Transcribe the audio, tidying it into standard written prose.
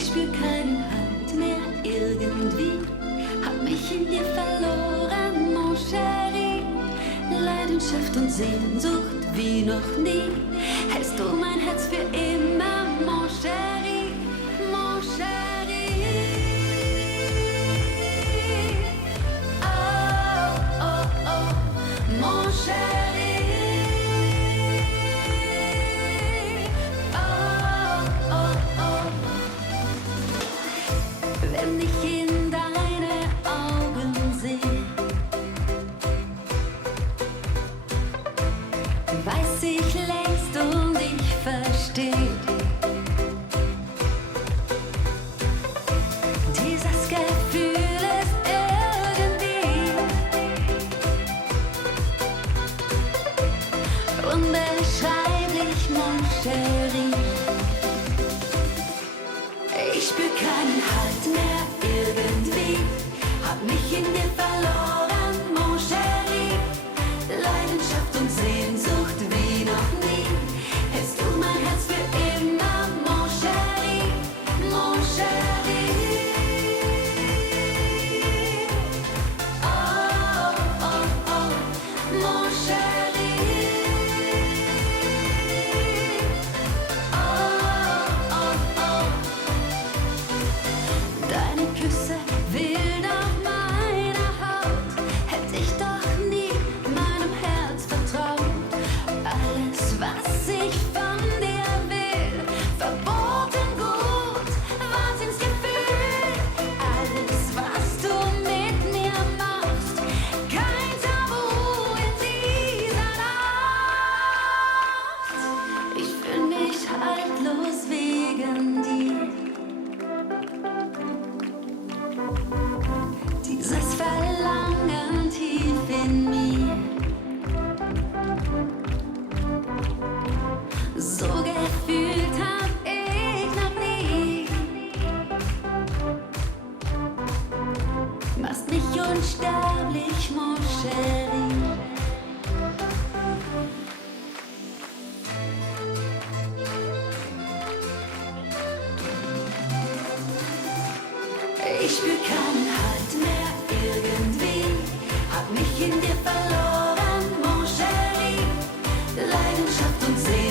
Ich spür keinen Halt mehr irgendwie, hab mich in dir verloren, mon chéri. Leidenschaft und Sehnsucht wie noch nie, hältst du mein Herz für immer, mon chéri, mon chéri. Oh, oh, oh, mon chéri. Oh, oh, oh. Wenn ich in deine Augen sehe, weiß ich längst und ich verstehe. Dieses Gefühl ist irgendwie unbeschreiblich, mon chéri. Ich spür keinen Halt mehr irgendwie, hab mich in dir verloren, mon chéri. Leidenschaft und Sehnsucht wie noch nie, hältst du mein Herz für immer, mon chéri, mon chéri. Oh, oh, oh, mon chéri. Oh, oh, oh. Deine Küsse wild auf meiner Haut, hätte ich doch nie meinem Herz vertraut. Alles, was ich von dir will, verboten gut, Wahnsinnsgefühl. Alles, was du mit mir machst, kein Tabu in dieser Nacht. Ich fühl mich haltlos wegen dir. Dieses Verlangen tief in mir, so gefühlt hab ich noch nie. Machst mich unsterblich, mon chéri. Ich spür keinen Halt mehr irgendwie, hab mich in dir verloren, mon chéri. Leidenschaft und Sehnsucht